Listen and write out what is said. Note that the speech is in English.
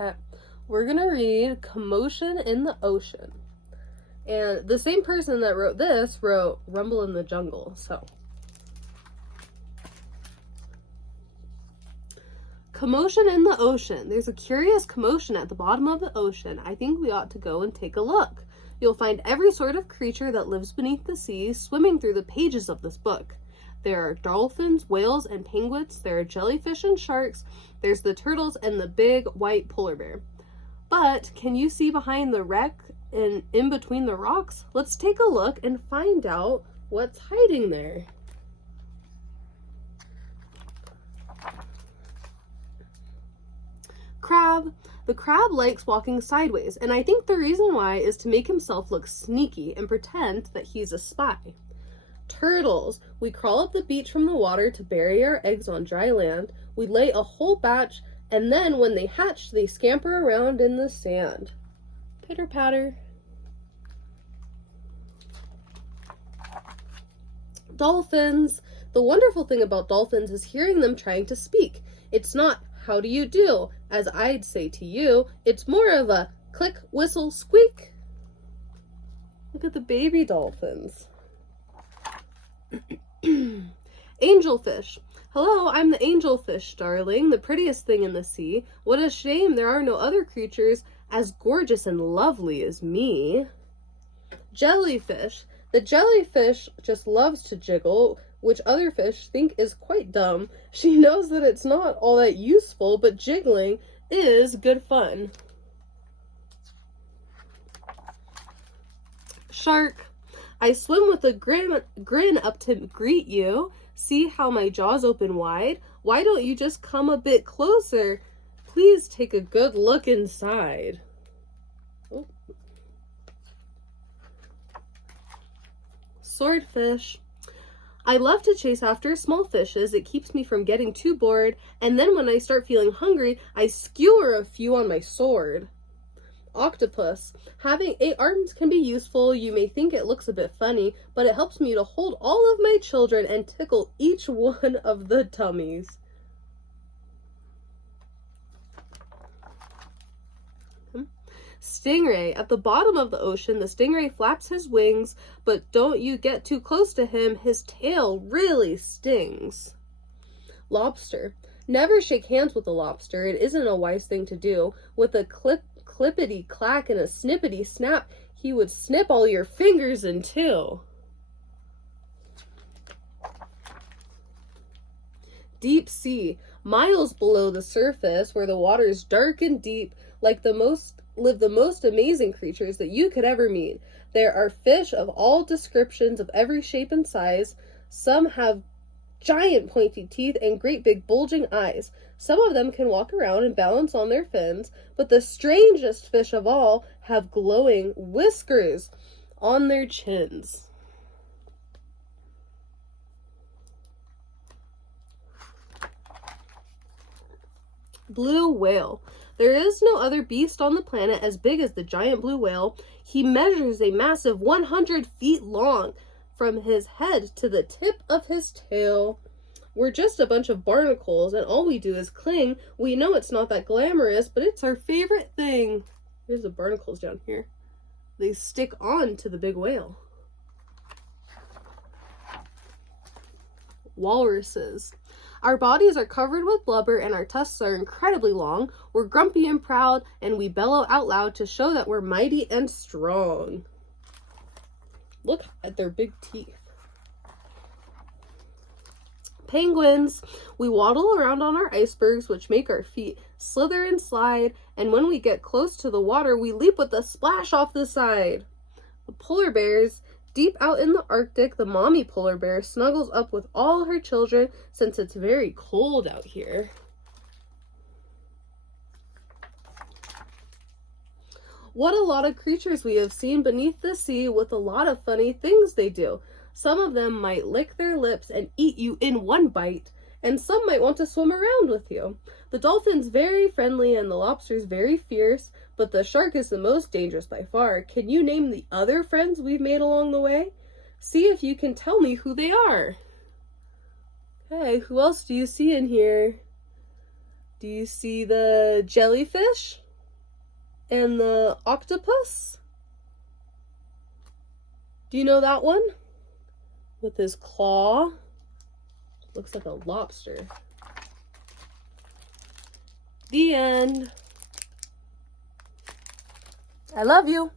Okay, we're gonna read Commotion in the Ocean. And the same person that wrote this wrote Rumble in the Jungle, so. Commotion in the ocean. There's a curious commotion at the bottom of the ocean. I think we ought to go and take a look. You'll find every sort of creature that lives beneath the sea swimming through the pages of this book. There are dolphins, whales, and penguins. There are jellyfish and sharks. There's the turtles and the big white polar bear. But can you see behind the wreck and in between the rocks? Let's take a look and find out what's hiding there. Crab. The crab likes walking sideways, and I think the reason why is to make himself look sneaky and pretend that he's a spy. Turtles. We crawl up the beach from the water to bury our eggs on dry land. We lay a whole batch, and then when they hatch, they scamper around in the sand. Pitter patter. Dolphins. The wonderful thing about dolphins is hearing them trying to speak. It's not, how do you do, as I'd say to you. It's more of a click, whistle, squeak. Look at the baby dolphins. Angelfish. Hello, I'm the angelfish, darling, the prettiest thing in the sea. What a shame there are no other creatures as gorgeous and lovely as me. Jellyfish. The jellyfish just loves to jiggle, which other fish think is quite dumb. She knows that it's not all that useful, but jiggling is good fun. Shark. I swim with a grin up to greet you. See how my jaws open wide? Why don't you just come a bit closer? Please take a good look inside. Oh. Swordfish. I love to chase after small fishes. It keeps me from getting too bored. And then when I start feeling hungry, I skewer a few on my sword. Octopus. Having 8 arms can be useful. You may think it looks a bit funny, but it helps me to hold all of my children and tickle each one of the tummies. Stingray. At the bottom of the ocean, the stingray flaps his wings, but don't you get too close to him. His tail really stings. Lobster. Never shake hands with a lobster. It isn't a wise thing to do. With a clippity clack and a snippety snap, he would snip all your fingers in two. Deep sea. Miles below the surface, where the water is dark and deep, live the most amazing creatures that you could ever meet. There are fish of all descriptions, of every shape and size. Some have giant pointy teeth and great big bulging eyes. Some of them can walk around and balance on their fins, but the strangest fish of all have glowing whiskers on their chins. Blue whale. There is no other beast on the planet as big as the giant blue whale. He measures a massive 100 feet long from his head to the tip of his tail. We're just a bunch of barnacles, and all we do is cling. We know it's not that glamorous, but it's our favorite thing. Here's the barnacles down here. They stick on to the big whale. Walruses. Our bodies are covered with blubber and our tusks are incredibly long. We're grumpy and proud, and we bellow out loud to show that we're mighty and strong. Look at their big teeth. Penguins. We waddle around on our icebergs, which make our feet slither and slide, and when we get close to the water, we leap with a splash off the side. The polar bears. Deep out in the Arctic, the mommy polar bear snuggles up with all her children since it's very cold out here. What a lot of creatures we have seen beneath the sea with a lot of funny things they do. Some of them might lick their lips and eat you in one bite, and some might want to swim around with you. The dolphin's very friendly and the lobster's very fierce, but the shark is the most dangerous by far. Can you name the other friends we've made along the way? See if you can tell me who they are. Okay, who else do you see in here? Do you see the jellyfish? And the octopus? Do you know that one? With his claw. Looks like a lobster. The end. I love you.